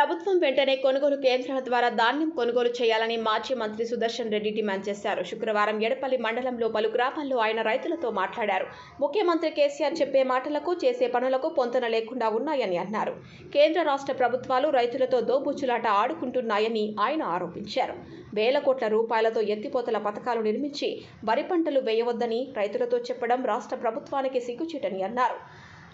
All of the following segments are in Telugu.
ప్రభుత్వం వెంటనే కొనుగోలు కేంద్రాల ద్వారా ధాన్యం కొనుగోలు చేయాలని మాజీ మంత్రి సుదర్శన్ రెడ్డి డిమాండ్ చేశారు. శుక్రవారం ఎడపల్లి మండలంలో పలు గ్రామాల్లో ఆయన రైతులతో మాట్లాడారు. ముఖ్యమంత్రి కేసీఆర్ చెప్పే మాటలకు చేసే పనులకు పొంతన లేకుండా ఉన్నాయని అన్నారు. కేంద్ర రాష్ట్ర ప్రభుత్వాలు రైతులతో దోబుచ్చులాట ఆడుకుంటున్నాయని ఆయన ఆరోపించారు. వేల కోట్ల రూపాయలతో ఎత్తిపోతల పథకాలు నిర్మించి వరి పంటలు వేయవద్దని రైతులతో చెప్పడం రాష్ట్ర ప్రభుత్వానికి సిగ్గుచేటని అన్నారు.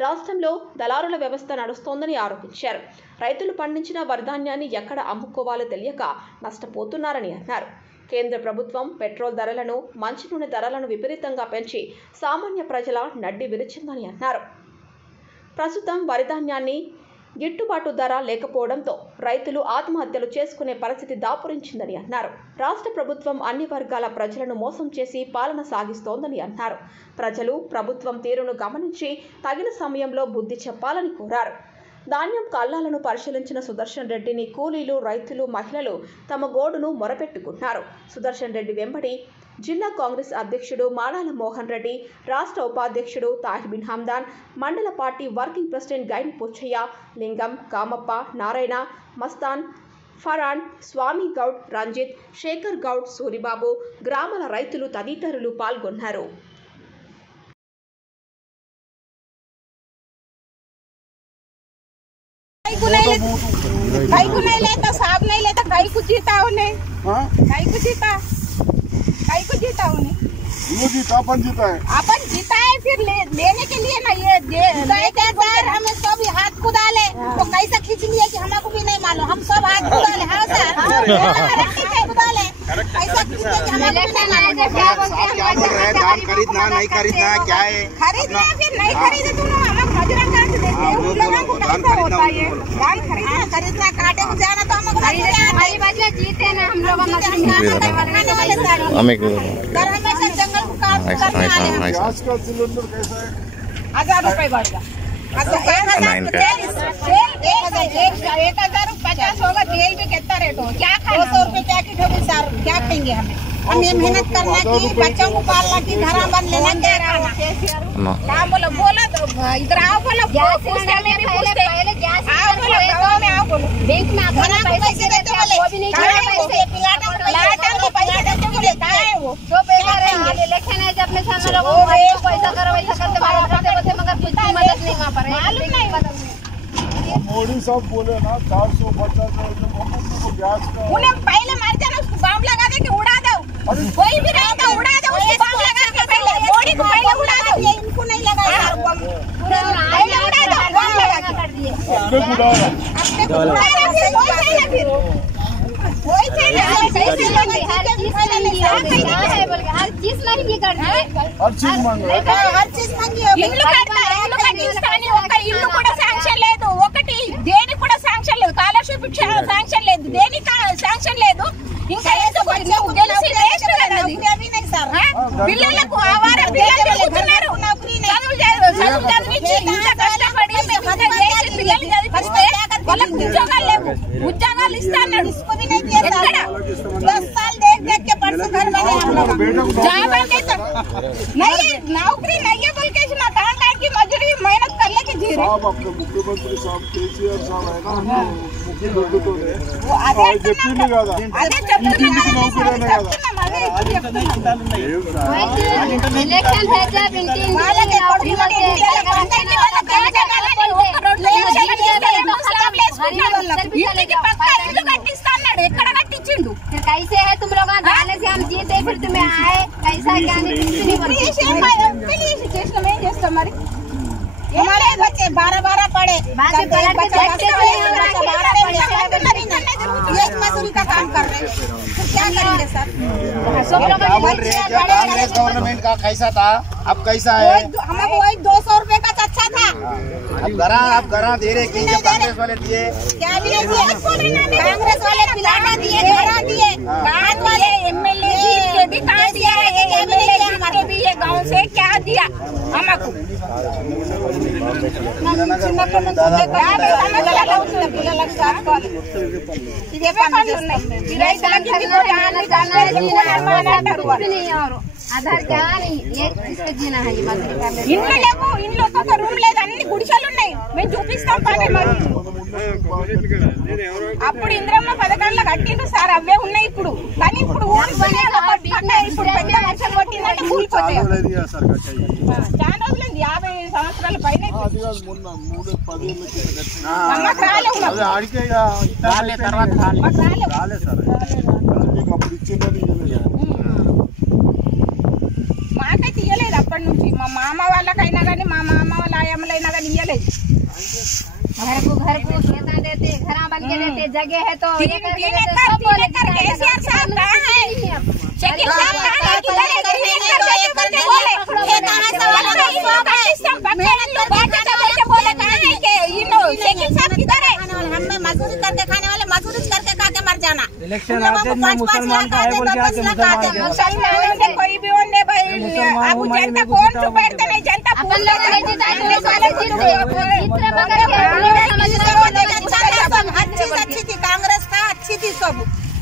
రాష్ట్రంలో దళారుల వ్యవస్థ నడుస్తోందని ఆరోపించారు. రైతులు పండించిన వరిధాన్యాన్ని ఎక్కడ అమ్ముకోవాలో తెలియక నష్టపోతున్నారని అన్నారు. కేంద్ర ప్రభుత్వం పెట్రోల్ ధరలను, మంచినూనె ధరలను విపరీతంగా పెంచి సామాన్య ప్రజల నడ్డి విరిచిందని అన్నారు. ప్రస్తుతం వరిధాన్యాన్ని గిట్టుబాటు ధర లేకపోవడంతో రైతులు ఆత్మహత్యలు చేసుకునే పరిస్థితి దాపురించిందని అన్నారు. రాష్ట్ర ప్రభుత్వం అన్ని వర్గాల ప్రజలను మోసం చేసి పాలన సాగిస్తోందని అన్నారు. ప్రజలు ప్రభుత్వం తీరును గమనించి తగిన సమయంలో బుద్ధి చెప్పాలని కోరారు. ధాన్యం కల్లాలను పరిశీలించిన సుదర్శన్ రెడ్డిని కూలీలు, రైతులు, మహిళలు తమ గోడును మొరపెట్టుకున్నారు. సుదర్శన్ రెడ్డి వెంబడి జిల్లా కాంగ్రెస్ అధ్యక్షుడు మాడాల మోహన్ రెడ్డి, రాష్ట్ర ఉపాధ్యక్షుడు తాహిబిన్ హందాన్, మండల party working president Gaini Puchaiah, లింగం, కామప్ప, నారాయణ, మస్తాన్, ఫరాన్, స్వామి గౌడ్, రంజిత్, శేఖర్ గౌడ్, సూరిబాబు, గ్రామాల రైతులు తదితరులు పాల్గొన్నారు. अपन जीता है फिर लेने के लिए ना ये ठेकेदार हमें सब हाथ खुदा ले तो कैसा खींच लिए कि हमको भी नहीं मालूम, हम सब हाथ खुदा ले। हाँ सर, खुदा ले कैसा खींच लिए कि हमको क्या बोल रहे हैं, धान खरीदना नहीं खरीदना क्या है, खरीदना फिर नहीं खरीदे तुम हम मजरा काट देते हैं। उन लोगों को कैसा होता है धान खरीदना काटे को जाना तो हम हमारी बच्चे जीते ना हम लोग जंगल को काट करने आए। गैस का सिलेंडर कैसा है? 1000 रुपए बढ़ गया। 1050 होगा, तेल भी कितना रेट हो, क्या 200 रुपए पैकेट होगी सर, क्या खाएंगे हम ये मेहनत करना की बच्चों को पालना की घर बन लेना क्या रहना क्या बोलो तो इधर आओ बोलो बैंक में पैसे देते इलेक्शन है अपने सामने लोगों पैसा करो वैसा करते मगर कुछ मदद नहीं वहाँ पर मोदी साहब बोले ना 450 गैस का उन्हें पहले मार देना, उसको बम लगा दे के उड़ा दो, कोई भी रहेगा उड़ा दो, उसको बम लगा के पहले बॉडी को पहले उड़ा दो। ये इनको नहीं लगा बम, पहले उड़ा दो, बम लगा के कर दिए अपने उड़ा फिर कोई चाहिए हर चीज नहीं कर दिए, हर चीज नहीं कर दिए, हर चीज मांग रहे हैं, हर चीज मांगी हो ఇల్లు కట్టారు, ఇల్లు కట్టిస్తాని ఒక ఇల్లు కూడా శాంక్షన్ లేదు, ఒకటి దేని కూడా శాంక్షన్ లేదు, స్కాలర్‌షిప్ శాంక్షన్ లేదు, దేని శాంక్షన్ లేదు, ఇంకా ఏదో కొంచెం గెలిసి వేస్ట్ కదది అవి नहीं సార్ పిల్లలకు ఆవార పిల్లలు చదువుతున్నారు, చదువు చదివించి ఇంత కష్టపడి మేము చేసి పిల్లలు చదివిస్తే వాళ్ళకి ఉద్యోగాలు లేవు, ఉద్యోగాలు ఇస్తాన్నాడు ఎక్కడ 10 साल देख के परसों घर बने हम लोग जॉब है तो नहीं नौकरी नहीं है बोल के ना टाइम की मजदूरी मेहनत करने की जी साहब अपने मुख्यमंत्री साहब केसीआर साहब है ना मुख्यमंत्री तो है वो आधे చెప్పింది కదా అదే చెప్తున్నా इलेक्शन भेजा बिंटिन వాళ్ళకి ఇంటికి పక్క ఇల్లు కట్టిస్తాన్నాడు, ఎక్కడ కట్టించిండు? कैसे है तुम लोग गाने से हम जीते फिर तुम्हें आए कैसा ज्ञान చేసిన ఏం చేస్తాం మరి? हमारे बच्चे 12 पढ़े, मजदूरी का काम कर रहे हैं, क्या करेंगे सर? कांग्रेस गवर्नमेंट का कैसा था, अब कैसा है? हमको वही 200 रुपए का अच्छा था, अब घरा दे रहे कि जब कांग्रेस वाले दिए क्या भी नहीं दिए, कांग्रेस वाले पिलाना दिए, घरा दिए, गाँव वाले MLA के भी कहा दिया है, MLA हमारे भी ये गाँव से क्या दिया हमको आधार क्या नहीं ये किसके जीना है ये मजदूरी करने इन लोगों को रूम ले गुड़ियाలు ఉన్నాయి, मैं చూపిస్తాం అప్పుడు ఇంద్రమ్మ పథకాల్లో కట్టిండ్రు సార్, అవే ఉన్నాయి ఇప్పుడు. కానీ ఇప్పుడు ఇప్పుడు పెద్ద వర్షం కొట్టిందంటే కూలిపోతాయి. చాలా రోజులైంది, 50 సంవత్సరాల పైన. మాకు రాలేవు, మాకైతే ఇయ్యలేదు అప్పటి నుంచి. మా మామ వాళ్ళకైనా కానీ, మా మామ వాళ్ళ ఆయమ్మలైనా కానీ ఇయ్యలేదు. घर को खेता देते, घर बन के देते, जगह है तो हमें मजदूरी करके खाने वाले मजदूरी करके खा के मर जाना। इलेक्शन आते हैं मुसलमान का है बोल के आते मुसलमान से कोई भी होने भाई, अब जनता कौन चुप बैठते नहीं, जनता अपन लोग अच्छी थी, कांग्रेस का अच्छी थी सब।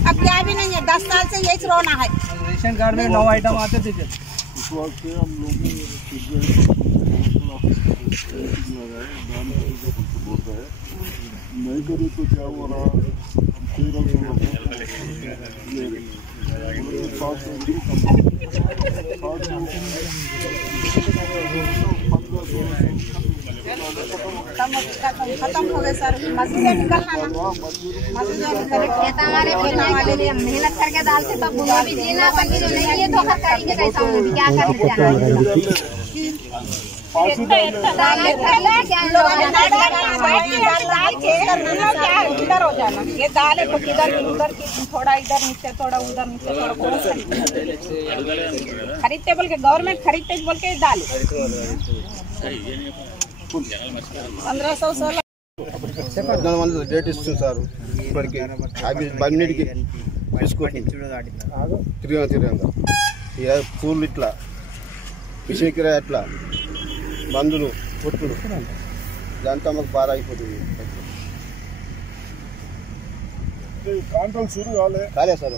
अब क्या भी नहीं है, 10 साल से यही रोना है। रेशन कार्ड में 9 आइटम आते थे। इस वक्त से हम लोग नहीं करें तो क्या हो रहा है, खत्म हो गए सर, मजदूरी निकलना ना, हमारे मेहनत करके डालते तो बुआ भी जीना, बाकी जो नहीं है धोखा करेंगे कैसा होगी, क्या करते हैं। इधर हो जाना, ये दाल है तो किधर उधर की, थोड़ा इधर नीचे, थोड़ा उधर नीचे, थोड़ा खरीदते बोल के, गवर्नमेंट खरीदते बोल के दाल 1500 డేట్ ఇస్తుంది సార్. ఇప్పటికి 10 మినిట్కి తీసుకొని తిరగంగా ఇక పూలు ఇట్లా విషయకిరా అట్లా మందులు కొట్టుడు దాంతో మాకు బాధ అయిపోతుంది. కాంట్రాక్ట్ షురు కాలే సార్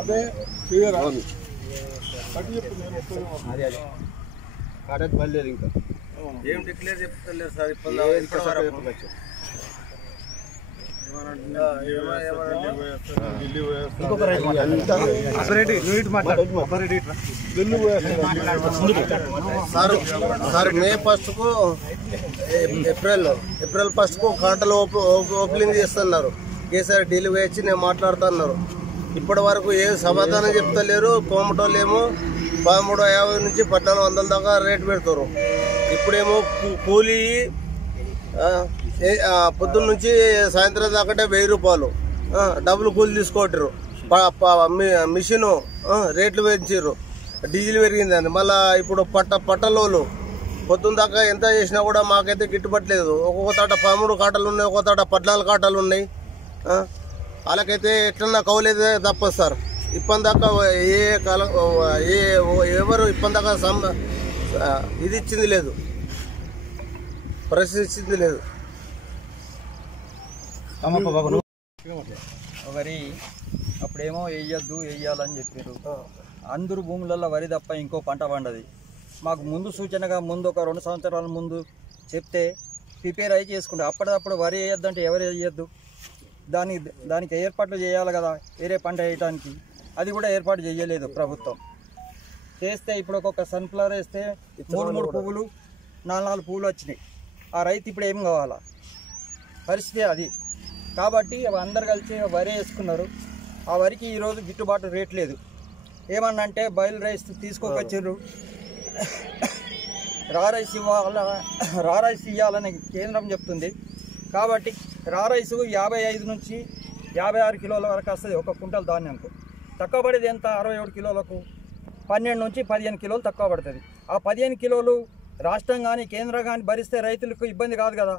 అదే చేయరా కాటేజ్ బయలుదేరి ఇంకా ఏం డిక్లేర్ చెప్తలేరు సార్. సార్ మే 1 కు ఏప్రిల్ 1 కు కాంటలు ఓపెనింగ్ చేస్తున్నారు. కేసీఆర్ ఢిల్లీ వచ్చి నేను మాట్లాడుతున్నారు. ఇప్పటి వరకు ఏం సమాధానం చెప్తలేరు. కోమటోళ్ళేమో 1350 నుంచి 1400 దాకా రేటు పెడతారు. ఇప్పుడేమో కూలీ పొద్దున్న నుంచి సాయంత్రం దాకా 1000 రూపాయలు డబ్బులు కూలి తీసుకోవటారు. మిషన్ రేట్లు పెంచారు, డీజిల్ పెరిగిందని. మళ్ళీ ఇప్పుడు పట్టలోలు పొద్దున్న దాకా ఎంత చేసినా కూడా మాకైతే గిట్టుబట్టలేదు. ఒక్కొక్క తాట 13 కాటలు ఉన్నాయి, ఒక్కొక్క తాట 14 కాటలు ఉన్నాయి. వాళ్ళకైతే ఎట్లన్నా కౌలేదే తప్పదు సార్. ఇప్పటి దాకా ఎవరు ఇప్పటి దాకా ఇది ఇచ్చింది లేదు, పరిస్థితి ఇచ్చింది లేదు. వరి అప్పుడేమో వేయాలని చెప్పారు. అందరూ భూములలో వరి తప్ప ఇంకో పంట పండది. మాకు ముందు సూచనగా ముందు ఒక 2 సంవత్సరాల ముందు చెప్తే ప్రిపేర్ అయ్యి చేసుకుంటాం. అప్పటిదప్పుడు వరి వేయొద్దంటే ఎవరు వేయొద్దు. దానికి ఏర్పాట్లు చేయాలి కదా వేరే పంట వేయడానికి. అది కూడా ఏర్పాటు చేయలేదు ప్రభుత్వం. చేస్తే ఇప్పుడు ఒక్కొక్క సన్ఫ్లవర్ వేస్తే 3 పువ్వులు 4 పువ్వులు వచ్చినాయి. ఆ రైతు ఇప్పుడు ఏం కావాలా పరిస్థితి అది. కాబట్టి అందరు కలిసి వరి వేసుకున్నారు. ఆ వరికి ఈరోజు గిట్టుబాటు రేట్ లేదు. ఏమన్నంటే బయలు రైస్ తీసుకోకొచ్చారు. రా రైస్ ఇవ్వాలని కేంద్రం చెప్తుంది. కాబట్టి రా రైసు 55 నుంచి 56 కిలోల వరకు వస్తుంది ఒక క్వింటల్ ధాన్యంకు. తక్కువ పడేది ఎంత? 67 కిలోలకు 12 నుంచి 15 కిలోలు తక్కువ పడుతుంది. ఆ 15 కిలోలు రాష్ట్రం కానీ కేంద్రం కానీ భరిస్తే రైతులకు ఇబ్బంది కాదు కదా.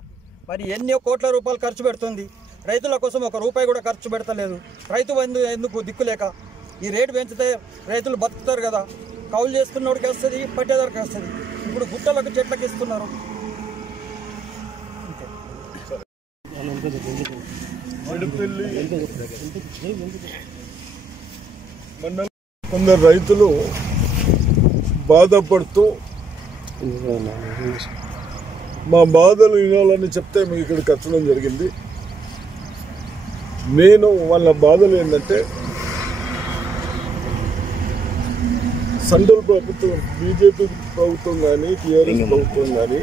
మరి ఎన్నో కోట్ల రూపాయలు ఖర్చు పెడుతుంది. రైతుల కోసం 1 రూపాయి కూడా ఖర్చు పెడతలేదు. రైతు ఎందుకు దిక్కులేక ఈ రేటు పెంచితే రైతులు బతుకుతారు కదా. కౌలు చేసుకున్నోడికి వస్తుంది, పట్టేదారికి వస్తుంది. ఇప్పుడు గుట్టలకు చెట్లకు ఇస్తున్నారు. కొందరు రైతులు బాధపడుతూ మా బాధలు వినాలని చెప్తే మీకు ఇక్కడికి వచ్చడం జరిగింది. నేను వాళ్ళ బాధలు ఏంటంటే సెంట్రల్ ప్రభుత్వం, బీజేపీ ప్రభుత్వం కానీ టీఆర్ఎస్ ప్రభుత్వం కానీ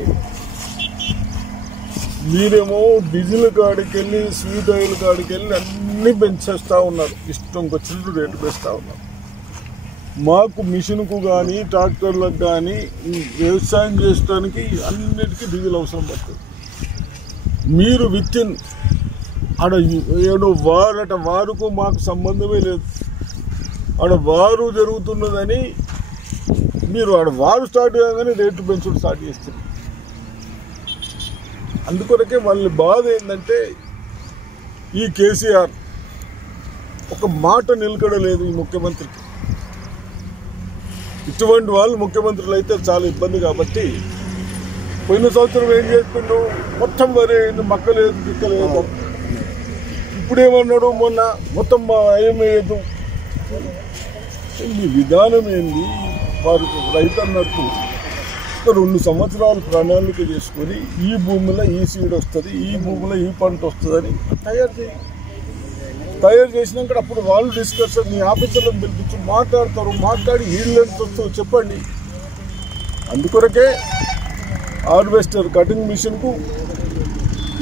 మీరేమో డీజిల్ కాడికి వెళ్ళి స్వీట్ ఆయిల్ కాడికి వెళ్ళి అన్నీ పెంచేస్తూ ఉన్నారు, ఇష్టంకి వచ్చినట్టు రేటు పెంచుతూ ఉన్నారు. మాకు మిషన్కు కానీ ట్రాక్టర్లకు కానీ వ్యవసాయం చేయడానికి అన్నిటికీ డీజిల్ అవసరం పడుతుంది. మీరు విత్ఇన్ ఆడ ఏడో వారట వారుకు మాకు సంబంధమే లేదు. ఆడ వారు జరుగుతున్నదని మీరు ఆడ వారు స్టార్ట్ చేయగానే రేట్లు పెంచుడు స్టార్ట్ చేస్తారు. అందుకొరకే వాళ్ళ బాధ ఏంటంటే ఈ కేసీఆర్ ఒక మాట నిలకడలేదు ఈ ముఖ్యమంత్రికి. ఇటువంటి వాళ్ళు ముఖ్యమంత్రులు అయితే చాలా ఇబ్బంది. కాబట్టి పోయిన సంవత్సరం ఏం చేస్తుండో మొత్తం వరే మక్కలేదు దిక్కలేదు. ఇప్పుడేమన్నాడు మొన్న మొత్తం ఏమేయదు. ఈ విధానం ఏంది? వారు రైతు అన్నట్టు 2 సంవత్సరాలు ప్రణాళిక చేసుకొని ఈ భూమిలో ఈ సీడ్ వస్తుంది, ఈ భూమిలో ఈ పంట వస్తుందని తయారు చేసినాక అప్పుడు వాళ్ళు డిస్కషన్ మీ ఆఫీసర్లను పిలిపించి మాట్లాడతారు. మాట్లాడి వీళ్ళు ఎంత వస్తుందో చెప్పండి. అందుకొరకే హార్వెస్టర్ కటింగ్ మిషన్కు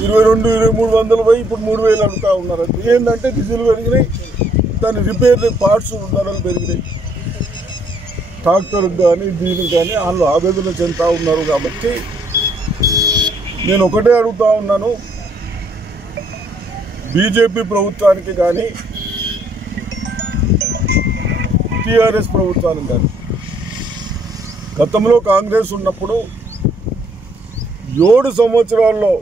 22-2300 పోయి ఇప్పుడు 3000 అడుగుతూ ఉన్నారు. ఏంటంటే డీజిల్ పెరిగినాయి, దాని రిపేర్ పార్ట్స్ ధరలు పెరిగినాయి. ట్రాక్టర్కి కానీ దీనికి కానీ వాళ్ళు ఆవేదన చెందుతూ ఉన్నారు. కాబట్టి నేను ఒకటే అడుగుతూ ఉన్నాను, బీజేపీ ప్రభుత్వానికి కానీ టీఆర్ఎస్ ప్రభుత్వానికి కానీ గతంలో కాంగ్రెస్ ఉన్నప్పుడు 7 సంవత్సరాల్లో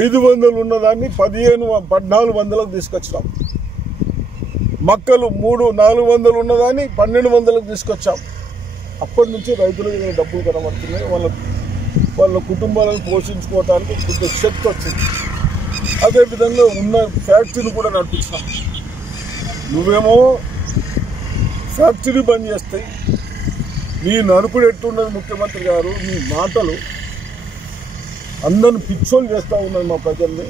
500 ఉన్నదాన్ని 1400కు తీసుకొచ్చినాం. మక్కలు 300-400 ఉన్నదాన్ని 1200కు తీసుకొచ్చాం. అప్పటి నుంచి రైతులకు డబ్బులు కనబడుతున్నాయి. వాళ్ళ కుటుంబాలను పోషించుకోవడానికి కొంచెం శక్తి వచ్చింది. అదేవిధంగా ఉన్న ఫ్యాక్టరీని కూడా నడిపించాం. నువ్వేమో ఫ్యాక్టరీ బంద్ చేస్తాయి. నీ నరుకుడు ఎట్టున్నది ముఖ్యమంత్రి గారు. నీ మాటలు అందరిని పిచ్చోళ్ళు చేస్తూ ఉన్నది మా ప్రజల్ని.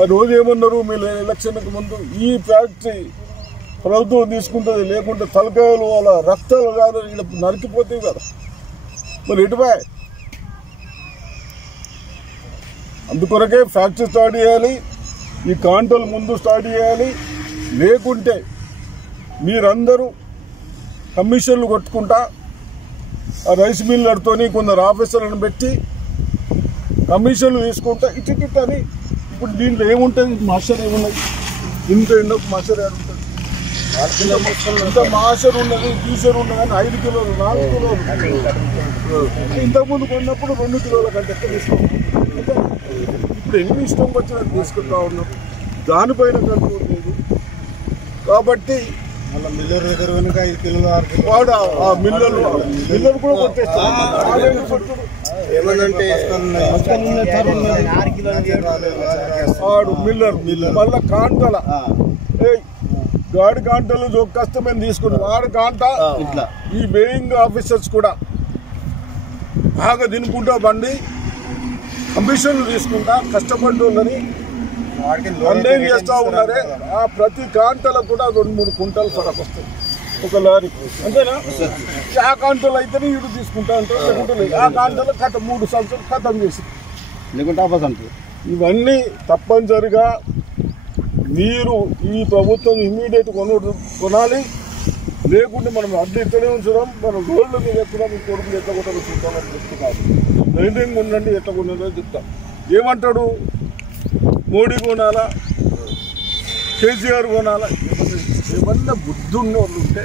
ఆ రోజు ఏమన్నారు మీరు ఎలక్షన్కి ముందు, ఈ ఫ్యాక్టరీ ప్రభుత్వం తీసుకుంటుంది, లేకుంటే తలకాయలు వాళ్ళ రక్తాలు కాదు ఇలా నరికిపోతాయి కదా. మరి ఎటుపోయి అందుకొరకే ఫ్యాక్టరీ స్టార్ట్ చేయాలి, ఈ కాంటలు ముందు స్టార్ట్ చేయాలి. లేకుంటే మీరందరూ కమిషన్లు కొట్టుకుంటా ఆ రైస్ మిల్లర్తోని కొందరు ఆఫీసర్లను పెట్టి కమిషన్లు తీసుకుంటా ఇటు అని. ఇప్పుడు దీంట్లో ఏముంటుంది? మాస్టర్ ఏమున్నది? ఇంత ఎండకు మాస్టర్ ఏడుంటుంది? ఇంత మాస్టర్ ఉన్నది, టీచర్ ఉన్నది అని 5 కిలోలు 4 కిలోలు. ఇంతకుముందు కొన్నప్పుడు 2 కిలోల కంటే ఎక్కువ తీసుకోవాలి. ఇప్పుడు ఎన్ని ఇష్టం వచ్చినట్టు తీసుకుంటా ఉన్నాం. దానిపైన కంట్రోల్ లేదు. కాబట్టి వాడు ఆ మిల్లర్ కూడా కొట్టేస్తాడు. ఏమనంటే వాడు మిల్లర్ మళ్ళా కాంటల గాడి కాంటలు జోక్కాస్తే మేము తీసుకున్నాం. వాడు కాంట ఇట్లా ఈ బేయింగ్ ఆఫీసర్స్ కూడా బాగా తినుకుంటా బండి కమిషన్లు తీసుకుంటా కష్టపడ్డోళ్ళని అండేం చేస్తూ ఉన్నారే. ఆ ప్రతి కాంటలకు కూడా 2-3 కుంటలు ఫరక్ వస్తుంది ఒక లారీ. అంతేనా? ఆ కాంటలు అయితేనే ఇటు తీసుకుంటా ఉంటారు, లేకుంటే లేదు. ఆ కాంటలు 3 సంవత్సరాలు ఖతం చేసి లేకుంటే ఇవన్నీ తప్పనిసరిగా మీరు ఈ ప్రభుత్వం ఇమ్మీడియట్ కొనాలి. లేకుంటే మనం అడ్డు ఇక్కడే ఉంచడం, మనం రోడ్ల మీద ఎక్కడం, ఈ కొడుకులు ఎట్లా కొట్టాలో చూద్దామని చెప్తున్నారు. ధైర్యంగా ఉండండి, ఎట్లా కొన్నారో చెప్తాం. ఏమంటాడు? మోడీ కొనాలా, కేసీఆర్ కొనాలా? ఏమన్నా బుద్ధి ఉన్న వాళ్ళు ఉంటే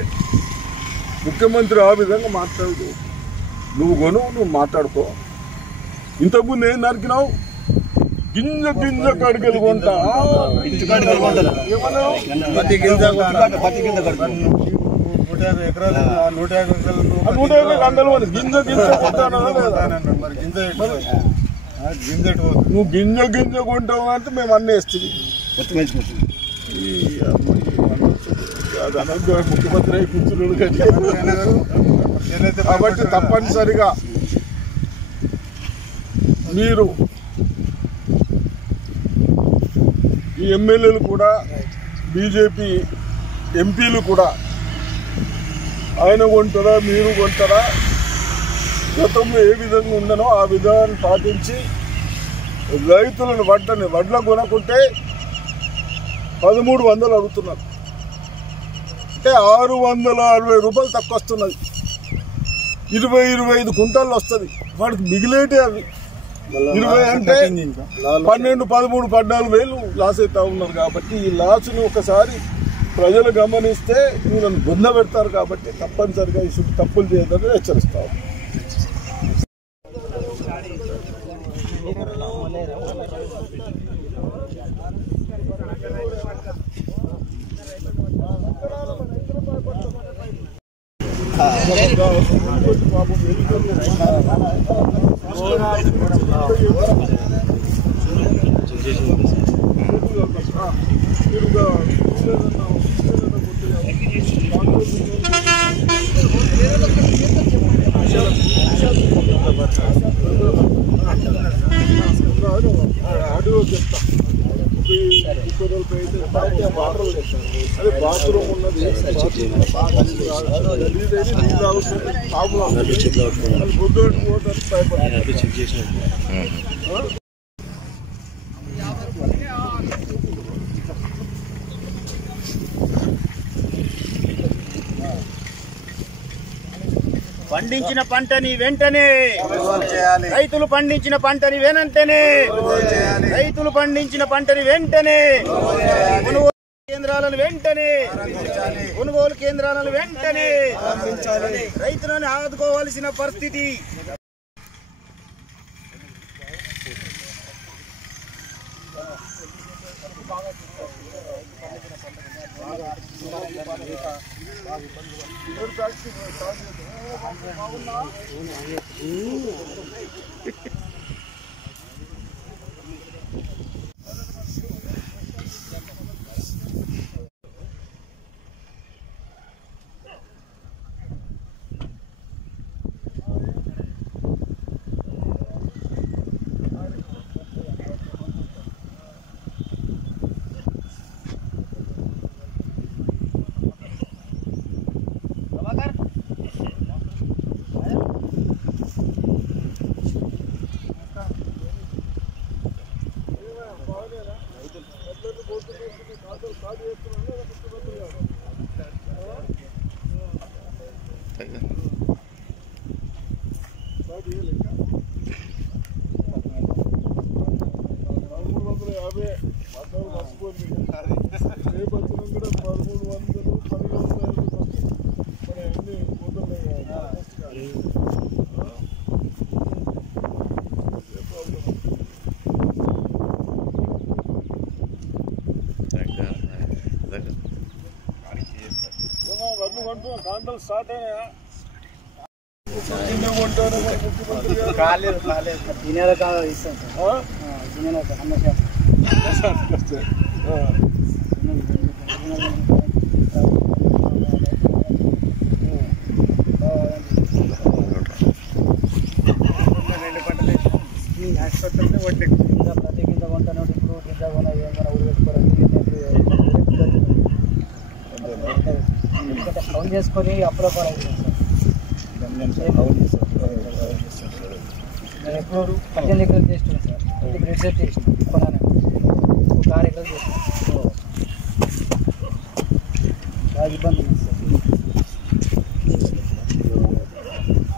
ముఖ్యమంత్రి ఆ విధంగా మాట్లాడుతూ నువ్వు కొను, నువ్వు మాట్లాడుకో. ఇంతకుముందు ఏం నరికినావు? గింజ కడిగలు కొంటా ఏమన్నా 150 గంటలు గింజ కొంటానా లేదా? నువ్వు గింజ కొంటావు అంటే మేము అన్నీ వేస్తుంది. ముఖ్యమంత్రి అయి కూర్చున్నాడు కాబట్టి తప్పనిసరిగా మీరు ఈ ఎమ్మెల్యేలు కూడా బీజేపీ ఎంపీలు కూడా ఆయన కొంటారా మీరు కొంటారా గతంలో ఏ విధంగా ఉండనో ఆ విధానాన్ని పాటించి రైతులను వడ్ల కొనుక్కుంటే 1300 అడుగుతున్నారు, అంటే 660 రూపాయలు తక్కువ వస్తున్నది. 20-25 కుంటాలు వస్తుంది, వాడికి మిగిలేటే అవి 20 అంటే 12, 13, 14 వేలు లాస్ అవుతా ఉన్నారు. కాబట్టి ఈ లాస్ని ఒకసారి ప్రజలు గమనిస్తే వీళ్ళని బొంద పెడతారు. కాబట్టి తప్పనిసరిగా ఈ తప్పులు చేయదని హెచ్చరిస్తాం. అదే బాత్రూమ్ ఉన్నది, పొద్దుటి పోతారు. పండించిన పంటని వెంటనే రైతులు పండించిన పంటని వెంటనే రైతులు పండించిన పంటని వెంటనే కొనుగోలు కేంద్రాలను వెంటనే కొనుగోలు కేంద్రాలను వెంటనే రైతులను ఆదుకోవాల్సిన పరిస్థితి. కాంటలు స్టార్ట్ అయినాయా? ప్రతి కింద కొంటాను ఇప్పుడు కింద కొన ఏమైనా ఊరు ఎందుకంటే కౌంట్ చేసుకొని అప్పుడప్పుడు నేను ఎప్పుడు 18 ఎకరాలు చేస్తున్నాను సార్. ఇప్పుడు రిసెప్ట్ చేసిన కొనాను ఒక 6 ఎకరాలు చేస్తున్నాను. చాలా ఇబ్బంది ఉంది సార్.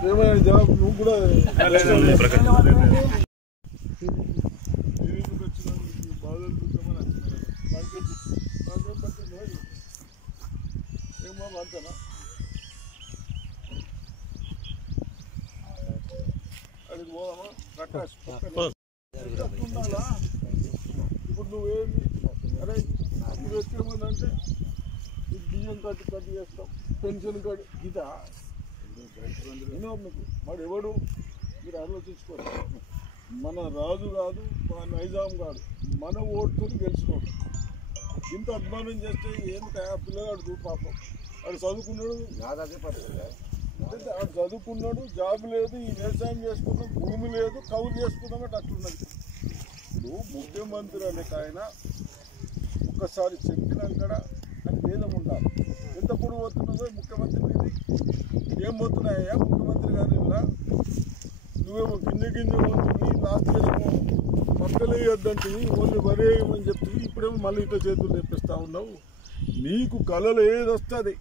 ఏమైనా జవాబు నువ్వు కూడా అంతేనా? అది పోదామా? ప్రకాష్ ఇప్పుడు నువ్వేమి అరే నువ్వు ఎక్కేమంటే బియ్యం కట్ చేస్తాం, పెన్షన్ కట్ గీత మీకు వాడు ఎవడు మీరు ఆలోచించుకోరు. మన రాజు కాదు, మన నైజాం కాదు, మన ఓటుతో గెలిచినోడు. ఇంత అభిమానం చేస్తే ఏం పిల్లగాడు పాపం వాడు చదువుకున్నాడు, నాదే పరిస్థితి చదువుకున్నాడు, జాబ్ లేదు, ఈ వ్యవసాయం చేసుకున్నాం, భూమి లేదు, కౌలు చేసుకున్నామంటే అట్లున్నది. ఇప్పుడు ముఖ్యమంత్రి అనే ఆయన ఒక్కసారి చెప్పినాక అది వేదం ఉండాలి. ఎంత పొడి పోతున్నదో ముఖ్యమంత్రి మీద ఏం పోతున్నాయా ముఖ్యమంత్రి గారి ఇలా నువ్వేమో గింజ పోతుంది, లాస్ట్ ఏమో మొక్కలు వేయొద్దంటివి, ఓన్లీ వరి వేయమని చెప్తుంది. ఇప్పుడేమో మళ్ళీ ఇట్లా చేతులు తెప్పిస్తా ఉన్నావు. నీకు కళలు ఏది వస్తుంది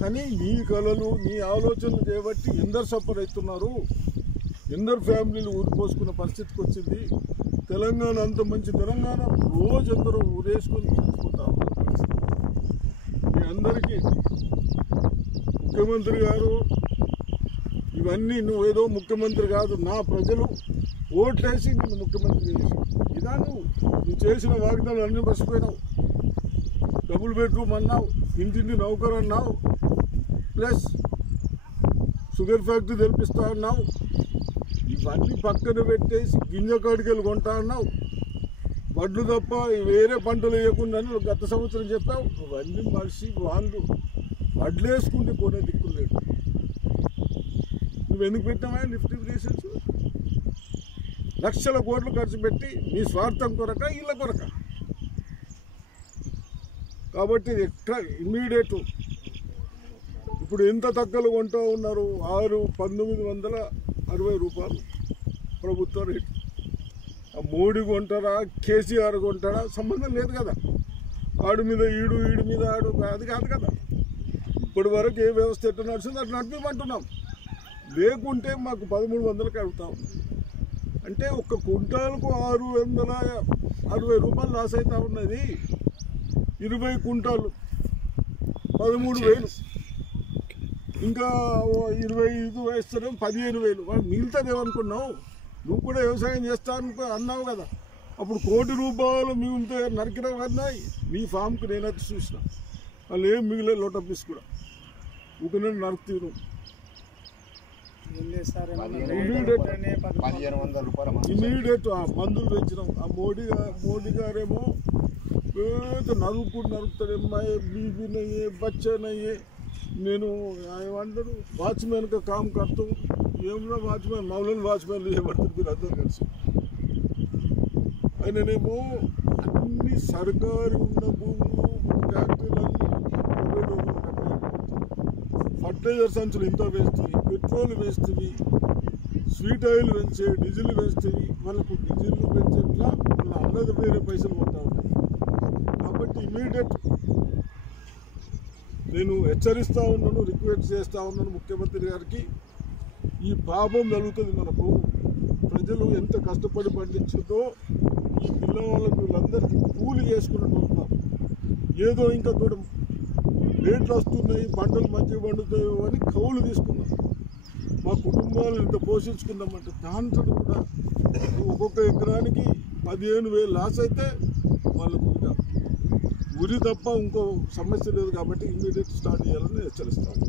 కానీ నీ కళలు నీ ఆలోచనలు చేయబట్టి ఎందరు సఫర్ అవుతున్నారు, ఎందరు ఫ్యామిలీలు ఊరిపోసుకున్న పరిస్థితికి వచ్చింది. తెలంగాణ అంత మంచి తెలంగాణ రోజు అందరూ ఊరేసుకొని చూసుకుంటా ఉన్నారు పరిస్థితి. మీ అందరికీ ముఖ్యమంత్రి గారు ఇవన్నీ నువ్వేదో ముఖ్యమంత్రి కాదు, నా ప్రజలు ఓట్లేసి నిన్ను ముఖ్యమంత్రి చేసి ఇదా నువ్వు చేసిన వాగ్దానాలు అన్నీ మర్చిపోయినావు. డబుల్ బెడ్రూమ్ అన్నావు, ఇంటింటి నౌకరు అన్నావు, ప్లస్ షుగర్ ఫ్యాక్టరీ తెరిపిస్తా అన్నావు. ఇవన్నీ పక్కన పెట్టేసి గింజ కాడికెళ్ళి కొంటా అన్నావు. వడ్లు తప్ప వేరే పంటలు వేయకుండా గత సంవత్సరం చెప్పావు. ఇవన్నీ మనిషి వాళ్ళు వడ్లు వేసుకుంటే కొనే దిక్కులు లేదు. నువ్వు ఎందుకు పెట్టావా లిఫ్ట్ ఇరిగేషన్స్? లక్షల కోట్లు ఖర్చు పెట్టి నీ స్వార్థం కొరక ఇళ్ళ కొరక. కాబట్టి ఎక్కడ ఇమ్మీడియట్ ఇప్పుడు ఎంత తక్కువలు కొంటూ ఉన్నారు? 1960 రూపాయలు ప్రభుత్వ రేటు. మోడీ కొంటారా కేసీఆర్ కొంటారా సంబంధం లేదు కదా. ఆడు మీద ఈడు మీద ఆడు అది కాదు కదా. ఇప్పటి వరకు ఏ వ్యవస్థ ఎట్లా నడుస్తుంది అట్లా నడిపిమంటున్నాం. లేకుంటే మాకు 1300కి అడుగుతా ఉన్నాం. అంటే ఒక్క కుంటాలకు 660 రూపాయలు లాస్ అవుతా ఉన్నది. 20 కుంటాలు 13,000, ఇంకా 25 వేస్తారేమో 15,000. వాళ్ళు మిగులుతుందేమనుకున్నావు? నువ్వు కూడా వ్యవసాయం చేస్తా అన్నావు కదా. అప్పుడు 1 కోటి రూపాయలు మిగిలితే నరికినావు కదా. నీ ఫామ్కి నేనైతే చూసిన వాళ్ళు ఏం మిగిలే లోట పీస్ కూడా ఊకనే నరుకుతీరు. ఇమీడియట్ ఆ మందులు పెంచినాం. ఆ మోడీ గారేమో నరుకుతాడేమ్మా, బీబీ నయ్యే బచ్చా నయ్యే. నేను ఏమంటారు వాచ్మెన్ కా కామ్ కడుతూ ఏమన్నా వాచ్మెన్ మౌలన్ వాచ్మెన్లు చేయబడుతుంది మీరు అందరూ కలిసి. ఆయననేమో అన్ని సర్కారు ఉన్న భూములు ఫ్యాక్టరీలన్నీ ఫర్టిలైజర్ సంచులు ఇంత వేస్తుంది, పెట్రోల్ వేస్తుంది, స్వీట్ ఆయిల్ పెంచే, డీజిల్ వేస్తుంది. వాళ్ళకు డీజిల్ పెంచేట్లా వాళ్ళ అన్నది వేరే పైసలు పోతా ఉన్నాయి. కాబట్టి ఇమీడియట్ నేను హెచ్చరిస్తూ ఉన్నాను, రిక్వెస్ట్ చేస్తూ ఉన్నాను ముఖ్యమంత్రి గారికి. ఈ పాపం జరుగుతుంది మనకు. ప్రజలు ఎంత కష్టపడి పండించిందో ఈ పిల్లవాళ్ళకు వీళ్ళందరికీ కూలి చేసుకున్నట్టు ఉంటాం. ఏదో ఇంకా కూడా రేట్లు వస్తున్నాయి, పంటలు మంచిగా పండుతాయో అని కౌలు తీసుకున్నాం. మా కుటుంబాలు ఇంత పోషించుకున్నామంటే దాంట్లో కూడా ఒక్కొక్క ఎకరానికి 15,000 లాస్ అయితే వాళ్ళకు ఉరి తప్ప ఇంకో సమస్య లేదు. కాబట్టి ఇమ్మీడియట్ స్టార్ట్ చేయాలని హెచ్చరిస్తాను.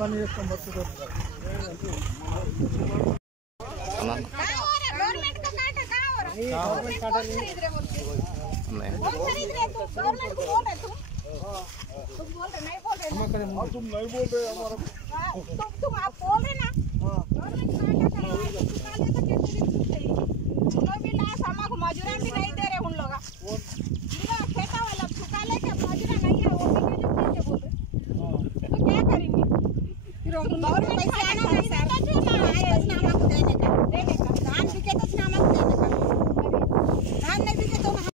పని చేస్తాం मजूरा भी नहीं दे रहे उन लोग खेता वाला चुका लेके मजूरा नहीं है वो बोल रहे तो क्या करेंगे? फिर गवर्नमेंट